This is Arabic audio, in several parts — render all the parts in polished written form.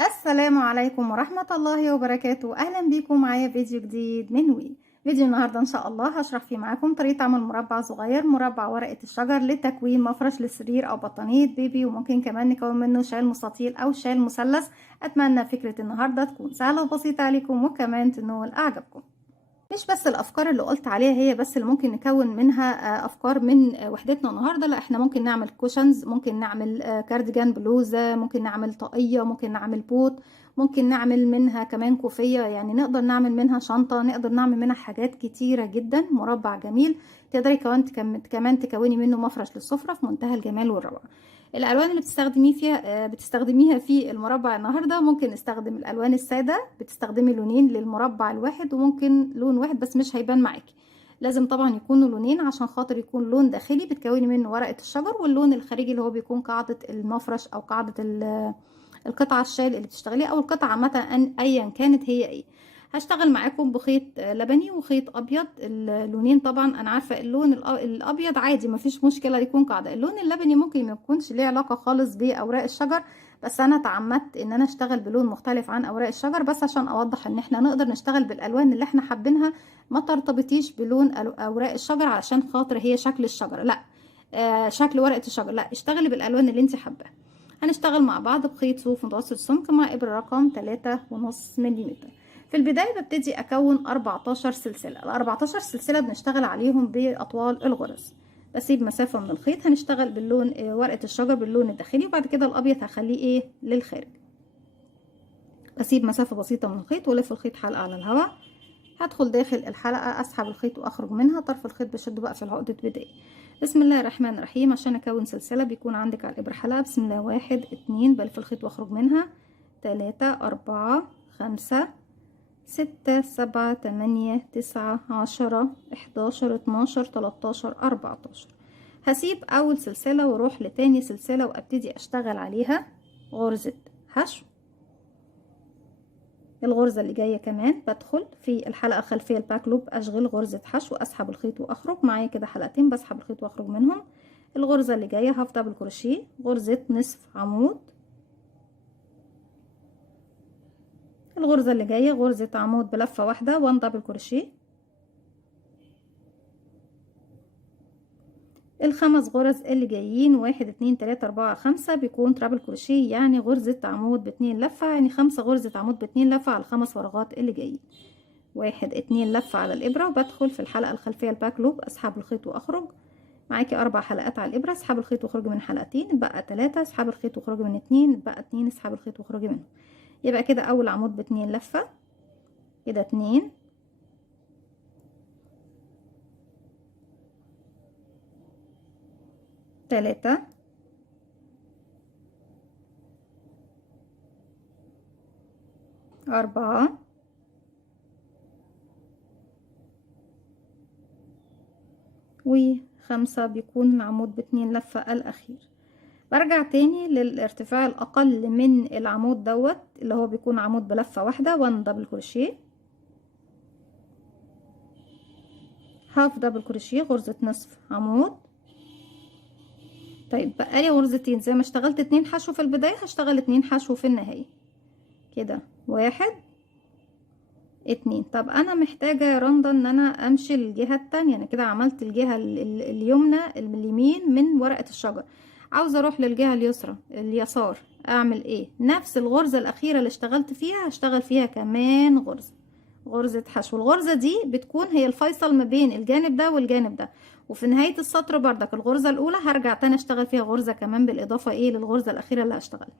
السلام عليكم ورحمة الله وبركاته. أهلا بيكم معايا فيديو جديد من وي. فيديو النهاردة إن شاء الله هشرح فيه معاكم طريقة عمل مربع صغير، مربع ورقة الشجر لتكوين مفرش للسرير أو بطانية بيبي، وممكن كمان نكون منه شال مستطيل أو شال مثلث. أتمنى فكرة النهاردة تكون سهلة وبسيطة عليكم وكمان تنول أعجابكم. مش بس الافكار اللي قلت عليها هي بس اللي ممكن نكون منها افكار من وحدتنا النهارده، لا احنا ممكن نعمل كوشنز، ممكن نعمل كارديجان، بلوزه، ممكن نعمل طاقيه، ممكن نعمل بوت، ممكن نعمل منها كمان كوفيه، يعني نقدر نعمل منها شنطه، نقدر نعمل منها حاجات كتيره جدا. مربع جميل تقدري كمان تكوني منه مفرش للسفره في منتهى الجمال والروعه. الالوان اللي بتستخدميها في المربع النهارده، ممكن نستخدم الالوان الساده، بتستخدمي لونين للمربع الواحد، وممكن لون واحد بس مش هيبان معاكي. لازم طبعا يكونوا لونين عشان خاطر يكون لون داخلي بتكوني منه ورقه الشجر، واللون الخارجي اللي هو بيكون قاعده المفرش او قاعده القطعه الشال اللي بتشتغليها، او القطعه عامه ايا كانت هي ايه. هشتغل معاكم بخيط لبني وخيط ابيض. اللونين طبعا انا عارفه اللون الابيض عادي مفيش مشكله يكون قاعده، اللون اللبني ممكن ما يكونش ليه علاقه خالص باوراق الشجر، بس انا تعمدت ان انا اشتغل بلون مختلف عن اوراق الشجر بس عشان اوضح ان احنا نقدر نشتغل بالالوان اللي احنا حابينها. ما ترتبطيش بلون اوراق الشجر علشان خاطر هي شكل الشجره، لا شكل ورقه الشجر، لا اشتغلي بالالوان اللي انت حباها. هنشتغل مع بعض بخيط صوف متوسط السمك مع ابره رقم 3.5 ملم. في البداية ببتدي أكون 14 سلسلة. ال 14 سلسلة بنشتغل عليهم بأطوال الغرز. بسيب مسافة من الخيط، هنشتغل باللون ورقة الشجر باللون الداخلي، وبعد كده الأبيض هخليه إيه للخارج. بسيب مسافة بسيطة من الخيط والف الخيط حلقة على الهواء. هدخل داخل الحلقة، أسحب الخيط وأخرج منها. طرف الخيط بشده بقى في العقدة بداية. بسم الله الرحمن الرحيم. عشان أكون سلسلة بيكون عندك على الإبرة حلقة. بسم الله، 1 2 بلف الخيط وأخرج منها، 3 4 5 6 7 8 9 10 11 12 13 14. هسيب اول سلسلة واروح لتاني سلسلة وابتدي اشتغل عليها غرزة حشو. الغرزة اللي جاية كمان بدخل في الحلقة الخلفية الباك لوب، اشغل غرزة حشو، اسحب الخيط واخرج معايا كده حلقتين، بسحب الخيط واخرج منهم. الغرزة اللي جاية هاف دبل كروشيه، غرزة نصف عمود. الغرزة اللي جاية غرزة عمود بلفة واحدة، 1 دبل كروشيه. الخمس غرز اللي جايين 1 2 3 4 5 بيكون ترابل كروشيه، يعني غرزة عمود ب2 لفة، يعني 5 غرزة عمود ب2 لفة على الخمس فراغات اللي جايين. 1 2 لفة على الإبرة، وبدخل في الحلقة الخلفية الباك لوب، أسحب الخيط وأخرج. معاكي 4 حلقات على الإبرة، اسحب الخيط واخرجي من حلقتين، بقى 3، اسحب الخيط واخرجي من 2، بقى 2، اسحب الخيط واخرجي منه. يبقى كده أول عمود ب2 لفة، كده 2، 3، 4، و5 بيكون العمود ب2 لفة الأخير. برجع تاني للارتفاع الأقل من العمود دوت اللي هو بيكون عمود بلفة واحدة، 1 دبل كروشيه، هاف دبل كروشيه، غرزة نصف عمود. طيب بقالي غرزتين، زي ما اشتغلت 2 حشو في البداية هشتغل 2 حشو في النهاية. كده 1 2. طب انا محتاجة يا رندا ان انا امشي الجهة التانية، انا كده عملت الجهة اليمنى اليمين من ورقة الشجر، عاوزة اروح للجهة اليسرى اليسار. اعمل ايه؟ نفس الغرزة الاخيرة اللي اشتغلت فيها هشتغل فيها كمان غرزة حشو. الغرزة دي بتكون هي الفيصل ما بين الجانب ده والجانب ده، وفي نهاية السطر بردك الغرزة الاولى هرجع تاني اشتغل فيها غرزة كمان بالاضافة ايه للغرزة الاخيرة اللي هشتغلها.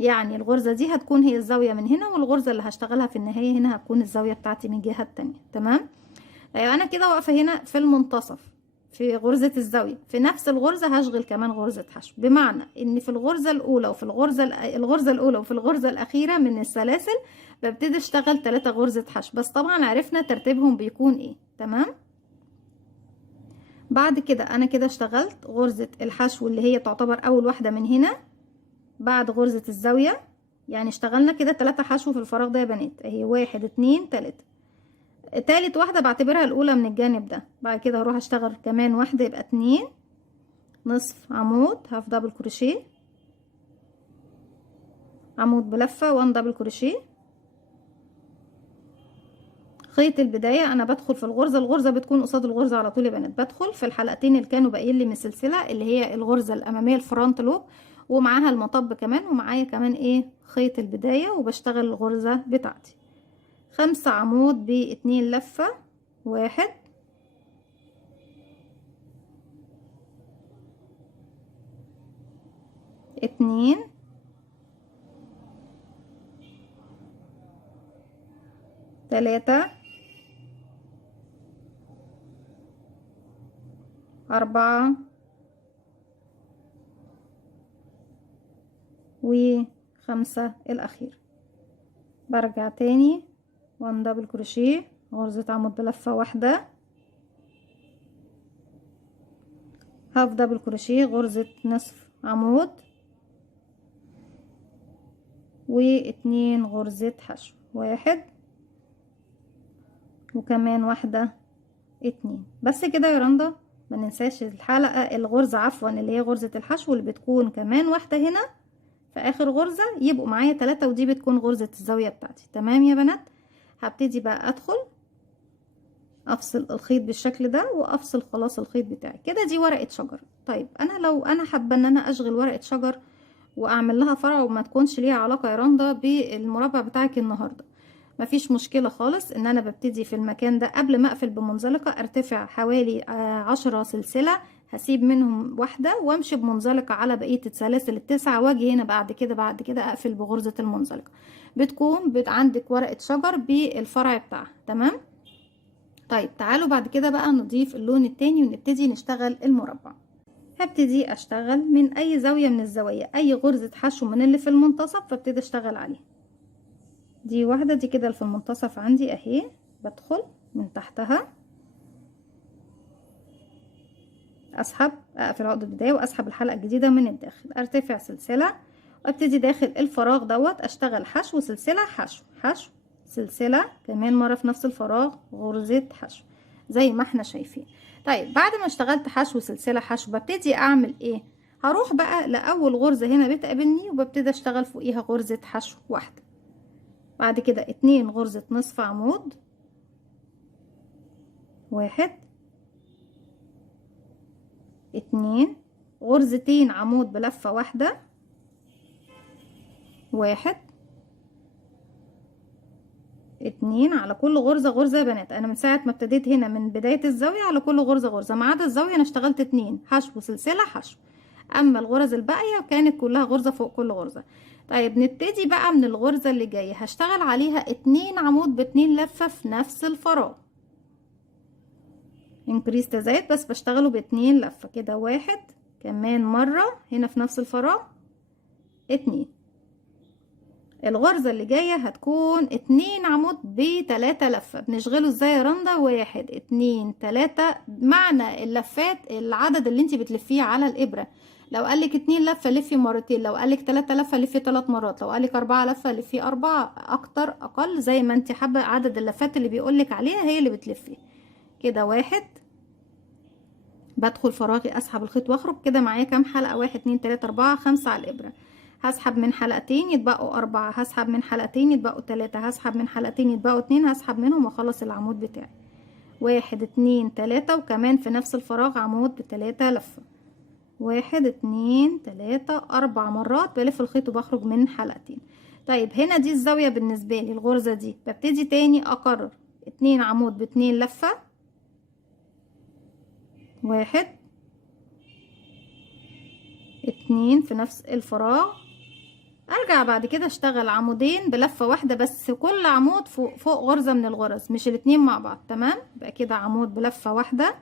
يعني الغرزة دي هتكون هي الزاوية من هنا، والغرزة اللي هشتغلها في النهاية هنا هتكون الزاوية بتاعتي من الجهة التانية. تمام؟ ايوه انا كده واقفة هنا في المنتصف في غرزة الزاوية، في نفس الغرزة هشغل كمان غرزة حشو، بمعنى ان في الغرزة الاولى وفي الغرزة الاولى وفي الغرزة الاخيرة من السلاسل ببتدي اشتغل 3 غرزة حشو، بس طبعا عرفنا ترتيبهم بيكون ايه. تمام؟ بعد كده انا كده اشتغلت غرزة الحشو اللي هي تعتبر اول واحدة من هنا بعد غرزة الزاوية، يعني اشتغلنا كده 3 حشو في الفراغ ده يا بنات اهي، 1 2 3. تالت واحدة بعتبرها الاولى من الجانب ده، بعد كده هروح اشتغل كمان واحدة يبقى 2 نصف عمود، هاف دبل كروشيه، عمود بلفة 1 دبل كروشيه. خيط البداية انا بدخل في الغرزة بتكون قصاد الغرزة على طول يا بنات. بدخل في الحلقتين اللي كانوا باقيين لي من السلسلة، اللي هي الغرزة الامامية الفرونت لوب، ومعاها المطب كمان، ومعايا كمان ايه خيط البداية، وبشتغل الغرزة بتاعتي 5 عمود باتنين لفة. 1 2 3 4 و5 الأخير. برجع تاني 1 دبل كروشيه، غرزة عمود بلفة واحدة، هاف دبل كروشيه، غرزة نصف عمود، واتنين غرزة حشو، 1 وكمان واحدة 2. بس كده يا رندا. ما ننساش الغرزة عفوا اللي هي غرزة الحشو اللي بتكون كمان واحدة هنا في اخر غرزة، يبقوا معايا 3، ودي بتكون غرزة الزاوية بتاعتي. تمام يا بنات. هبتدي بقى ادخل افصل الخيط بالشكل ده، وافصل خلاص الخيط بتاعي كده. دي ورقة شجر. طيب انا لو انا حابة ان انا اشغل ورقة شجر واعمل لها فرع وما تكونش ليها علاقة يا رندا بالمربع بتاعك النهاردة، مفيش مشكلة خالص. ان انا ببتدي في المكان ده قبل ما اقفل بمنزلقة ارتفع حوالي 10 سلسلة، هسيب منهم واحدة وامشي بمنزلقة على بقية السلاسل ال9، واجي هنا بعد كده اقفل بغرزة المنزلقة. بتكون عندك ورقة شجر بالفرع بتاعها. تمام. طيب تعالوا بعد كده بقى نضيف اللون التاني ونبتدي نشتغل المربع. هبتدي اشتغل من اي زاوية من الزوايا، اي غرزة حشو من اللي في المنتصف فابتدي اشتغل عليها. دي واحدة، دي كده في المنتصف عندي اهي، بدخل من تحتها، اسحب، اقفل عقدة البداية واسحب الحلقة الجديدة من الداخل، ارتفع سلسلة وابتدي داخل الفراغ دوت اشتغل حشو سلسلة حشو حشو سلسلة كمان مرة في نفس الفراغ، غرزة حشو زي ما احنا شايفين. طيب بعد ما اشتغلت حشو سلسلة حشو ببتدي اعمل ايه؟ هروح بقى لاول غرزة هنا بتقابلني وببتدي اشتغل فوقيها غرزة حشو واحدة، بعد كده 2 غرزة نصف عمود، 1 2 غرزتين عمود بلفة واحدة، 1 2 على كل غرزة غرزة يا بنات. انا من ساعة ما ابتديت هنا من بداية الزاوية على كل غرزة غرزة، ما عدا الزاوية انا اشتغلت 2 حشو سلسلة حشو، اما الغرز الباقية كانت كلها غرزة فوق كل غرزة. طيب نبتدي بقى من الغرزة اللي جاية، هشتغل عليها 2 عمود ب2 لفة في نفس الفراغ، انكريس تزايد بس بشتغله ب2 لفة كده، 1 كمان مرة هنا في نفس الفراغ 2. الغرزة اللي جاية هتكون 2 عمود ب3 لفة. بنشغله ازاي يا رندا؟ 1 2 3، معنى اللفات العدد اللي انت بتلفيه على الابرة. لو قالك 2 لفة لفي مرتين، لو قالك 3 لفة لفي 3 مرات، لو قالك 4 لفة لفي 4، اكتر اقل زي ما انت حابة. عدد اللفات اللي بيقولك عليها هي اللي بتلفيه كده. 1 بدخل فراغي اسحب الخيط واخرج كده. معايا كام حلقة؟ 1 2 3 4 5 على الابرة. هسحب من حلقتين يتبقوا 4، هسحب من حلقتين يتبقوا 3، هسحب من حلقتين يتبقوا 2، هسحب منهم واخلص العمود بتاعي. 1 2 3 وكمان في نفس الفراغ عمود ب3 لفة. 1 2 3 4 مرات بلف الخيط وبخرج من حلقتين. طيب هنا دي الزاوية بالنسبة لي الغرزة دي. ببتدي تاني اكرر 2 عمود ب2 لفة، 1 2 في نفس الفراغ. ارجع بعد كده اشتغل عمودين بلفة واحدة بس، كل عمود فوق غرزة من الغرز، مش الاتنين مع بعض. تمام. يبقى كده عمود بلفة واحدة،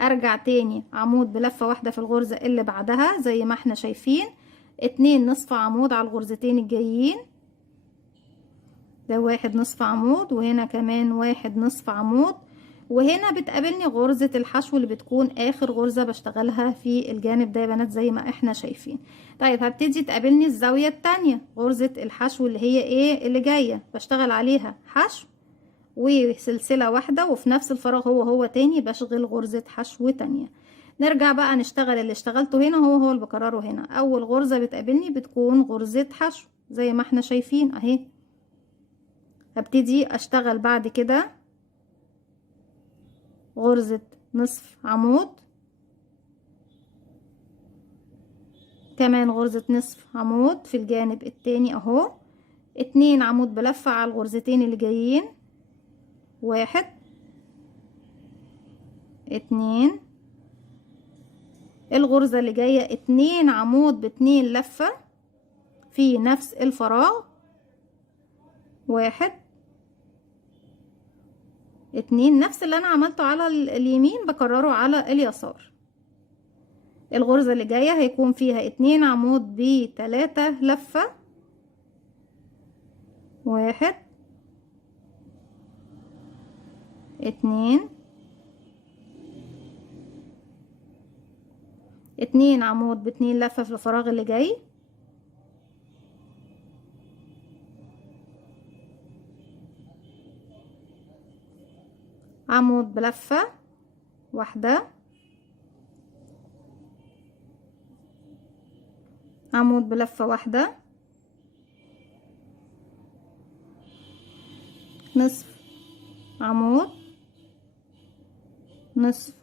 ارجع تاني عمود بلفة واحدة في الغرزة اللي بعدها زي ما احنا شايفين، 2 نصف عمود على الغرزتين الجايين، ده 1 نصف عمود، وهنا كمان 1 نصف عمود، وهنا بتقابلني غرزة الحشو اللي بتكون اخر غرزة بشتغلها في الجانب ده يا بنات زي ما احنا شايفين. طيب هبتدي تقابلني الزاوية التانية، غرزة الحشو اللي هي ايه اللي جاية، بشتغل عليها حشو وسلسلة واحدة، وفي نفس الفراغ هو تاني بشغل غرزة حشو تانية. نرجع بقى نشتغل اللي اشتغلته هنا هو اللي بكرره هنا. اول غرزة بتقابلني بتكون غرزة حشو، زي ما احنا شايفين اهي. هبتدي اشتغل بعد كده غرزة نصف عمود، كمان غرزة نصف عمود في الجانب التاني اهو، 2 عمود بلفة على الغرزتين اللي جايين، 1 2، الغرزة اللي جاية 2 عمود ب2 لفة في نفس الفراغ، 1 2، نفس اللي انا عملته على اليمين بكرره على اليسار. الغرزة اللي جاية هيكون فيها 2 عمود ب3 لفة، 1 2، 2 عمود ب2 لفة في الفراغ اللي جاي، عمود بلفة واحدة، عمود بلفة واحدة، نصف عمود، نصف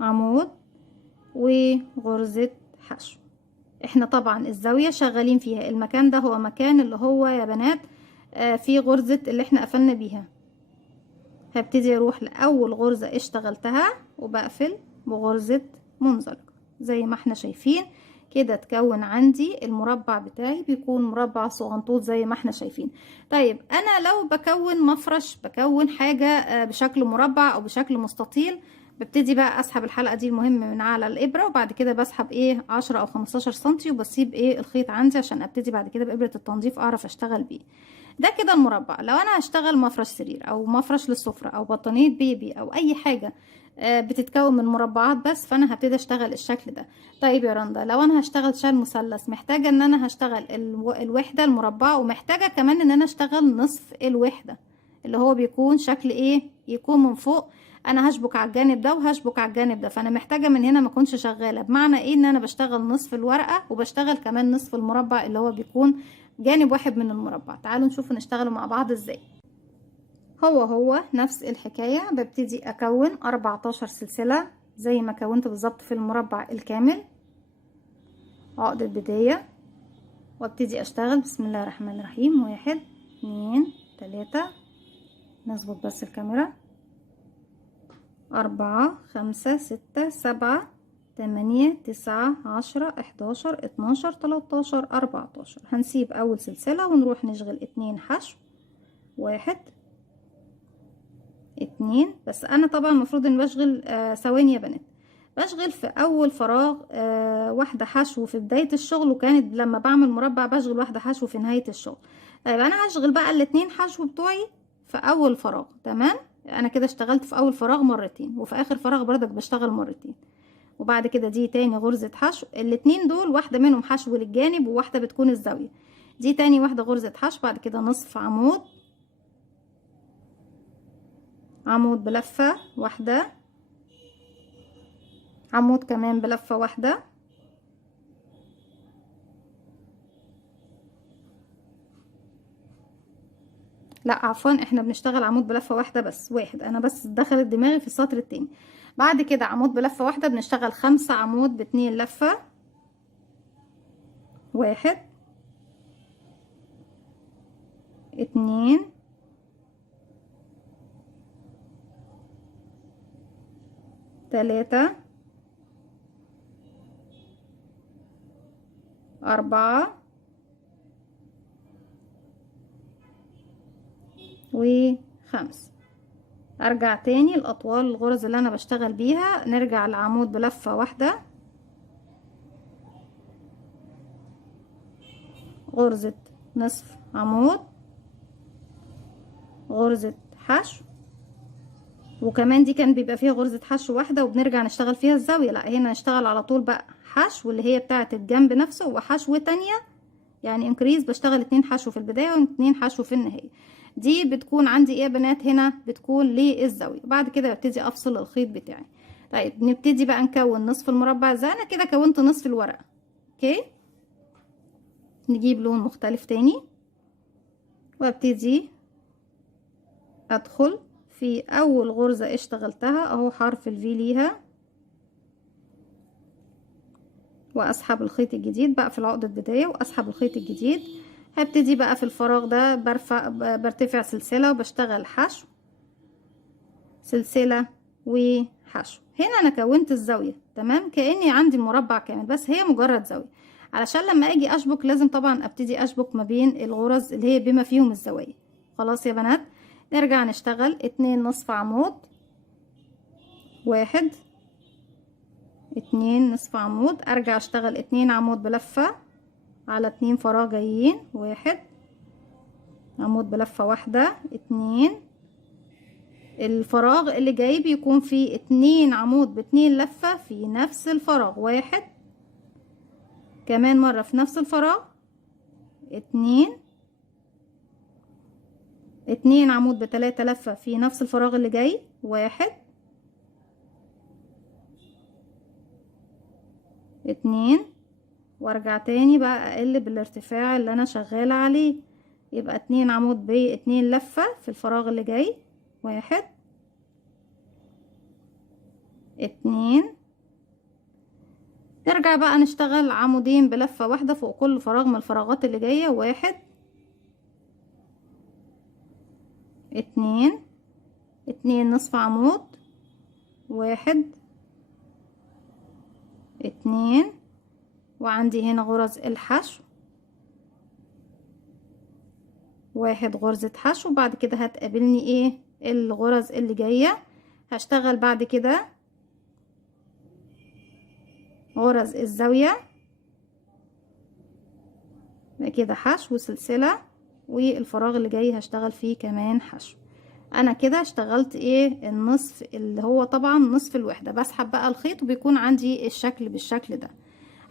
عمود، وغرزة حشو. احنا طبعا الزاوية شغالين فيها، المكان ده هو مكان اللي هو يا بنات في غرزة اللي احنا قفلنا بيها. هبتدي اروح لاول غرزة اشتغلتها وبقفل بغرزة منزلقة زي ما احنا شايفين كده. تكون عندي المربع بتاعي بيكون مربع صغنطوط زي ما احنا شايفين. طيب انا لو بكون مفرش، بكون حاجة بشكل مربع او بشكل مستطيل، ببتدي بقى اسحب الحلقة دي المهم من على الابرة، وبعد كده بسحب 10 او 15 سنتي، وبسيب الخيط عندي عشان ابتدي بعد كده بابرة التنظيف اعرف اشتغل بيه. ده كده المربع. لو انا هشتغل مفرش سرير او مفرش للسفرة او بطانية بيبي او اي حاجة بتتكون من مربعات بس، فانا هبتدي اشتغل الشكل ده. طيب يا رندا، لو انا هشتغل شال مثلث، محتاجة ان انا هشتغل الوحدة المربعة، ومحتاجة كمان ان انا اشتغل نصف الوحدة اللي هو بيكون شكل يكون من فوق. انا هشبك على الجانب ده وهشبك على الجانب ده، فانا محتاجة من هنا ما اكونش شغالة، بمعنى ان انا بشتغل نصف الورقة وبشتغل كمان نصف المربع اللي هو بيكون جانب واحد من المربع. تعالوا نشوف نشتغلوا مع بعض ازاي. هو نفس الحكاية، ببتدي اكون 14 سلسلة زي ما كونت بالظبط في المربع الكامل، عقدة بداية، وابتدي اشتغل. بسم الله الرحمن الرحيم. 1 2 3، نظبط بس الكاميرا، 4 5 6 7 8 9 10 11 12 13 14. هنسيب اول سلسلة ونروح نشغل 2 حشو، 1 2. بس انا طبعا المفروض ان بشغل ثواني يا بنات، بشغل في اول فراغ واحدة حشو في بداية الشغل، وكانت لما بعمل مربع بشغل واحدة حشو في نهاية الشغل. طيب انا هشغل بقى الاتنين حشو بتوعي في اول فراغ. تمام، انا كده اشتغلت في اول فراغ مرتين، وفي اخر فراغ بردك بشتغل مرتين، وبعد كده دي تاني غرزة حشو. الاتنين دول واحدة منهم حشو للجانب وواحدة بتكون الزاوية، دي تاني واحدة غرزة حشو. بعد كده نصف عمود، عمود بلفة واحدة، عمود كمان بلفة واحدة، لا عفوا احنا بنشتغل عمود بلفة واحدة بس، واحد، انا بس دخلت دماغي في السطر التاني. بعد كده عمود بلفة واحدة بنشتغل 5 عمود ب2 لفة، 1 2 3 4 و5. ارجع تاني الاطوال الغرز اللي انا بشتغل بيها، نرجع لعمود بلفة واحدة، غرزة نصف عمود، غرزة حشو، وكمان دي كان بيبقى فيها غرزة حشو واحدة وبنرجع نشتغل فيها الزاوية. لا هنا نشتغل على طول بقى حشو اللي هي بتاعة الجنب نفسه، وحشو تانية يعني انكريز، بشتغل 2 حشو في البداية و2 حشو في النهاية. دي بتكون عندي يا بنات هنا بتكون للزاوية. بعد كده ببتدي افصل الخيط بتاعي. طيب نبتدي بقى نكون نصف المربع. زي انا كده كونت نصف الورقة. اوكي، نجيب لون مختلف تاني وابتدي ادخل في اول غرزة اشتغلتها اهو حرف الفي ليها، واسحب الخيط الجديد بقى في العقدة بداية واسحب الخيط الجديد. هبتدي بقى في الفراغ ده برتفع سلسلة وبشتغل حشو، سلسلة وحشو. هنا انا كونت الزاوية تمام كأني عندي مربع كامل، بس هي مجرد زاوية. علشان لما اجي اشبك لازم طبعا ابتدي اشبك ما بين الغرز اللي هي بما فيهم الزوايا. خلاص يا بنات، نرجع نشتغل 2 نصف عمود، 1 2 نصف عمود، ارجع اشتغل 2 عمود بلفة على 2 فراغ جايين، 1 عمود بلفة واحدة، 2 الفراغ اللي جاي بيكون فيه 2 عمود ب2 لفة في نفس الفراغ، 1 كمان مرة في نفس الفراغ، 2 عمود ب3 لفة في نفس الفراغ اللي جاي، 1 2 وارجع تاني بقى اقلب الارتفاع اللي انا شغالة عليه، يبقى 2 عمود ب2 لفة في الفراغ اللي جاي، 1 2 نرجع بقى نشتغل عمودين بلفة واحدة فوق كل فراغ من الفراغات اللي جاية، 1 2 2 نصف عمود، 1 2 وعندي هنا غرز الحشو، 1 غرزة حشو. بعد كده هتقابلني ايه الغرز اللي جاية، هشتغل بعد كده غرز الزاوية كده حشو سلسلة، والفراغ اللي جاي هشتغل فيه كمان حشو. انا كده اشتغلت ايه النصف اللي هو طبعا نصف الوحدة. بسحب بقى الخيط وبيكون عندي الشكل بالشكل ده.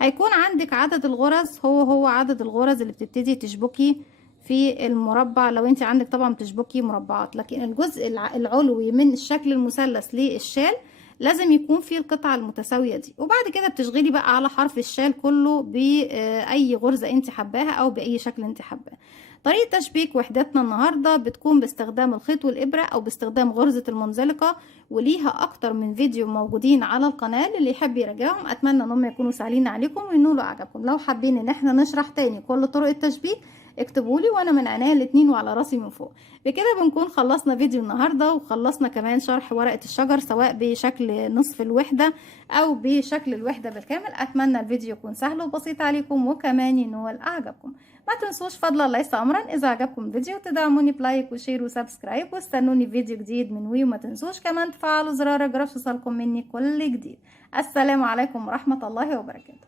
هيكون عندك عدد الغرز هو عدد الغرز اللي بتبتدي تشبكي في المربع، لو انت عندك طبعا بتشبكي مربعات، لكن الجزء العلوي من الشكل المثلث للشال لازم يكون فيه القطعة المتساوية دي. وبعد كده بتشغلي بقى على حرف الشال كله بأي غرزة انت حباها او بأي شكل انت حباه. طريقة تشبيك وحدتنا النهاردة بتكون باستخدام الخيط والإبرة أو باستخدام غرزة المنزلقة، وليها أكتر من فيديو موجودين على القناة اللي يحب يراجعهم. أتمنى أنهم يكونوا سهلين عليكم وينولوا أعجابكم. لو حابين إن احنا نشرح تاني كل طرق التشبيك اكتبولي وأنا من عينيا الاتنين وعلى راسي من فوق. بكده بنكون خلصنا فيديو النهاردة، وخلصنا كمان شرح ورقة الشجر سواء بشكل نصف الوحدة أو بشكل الوحدة بالكامل. أتمنى الفيديو يكون سهل وبسيط عليكم وكمان ينول أعجابكم. ما تنسوش فضلا ليس امرا اذا عجبكم الفيديو تدعموني بلايك وشير وسبسكرايب، واستنوني في فيديو جديد من وما تنسوش كمان تفعلوا زرار الجرس يوصلكم مني كل جديد. السلام عليكم ورحمة الله وبركاته.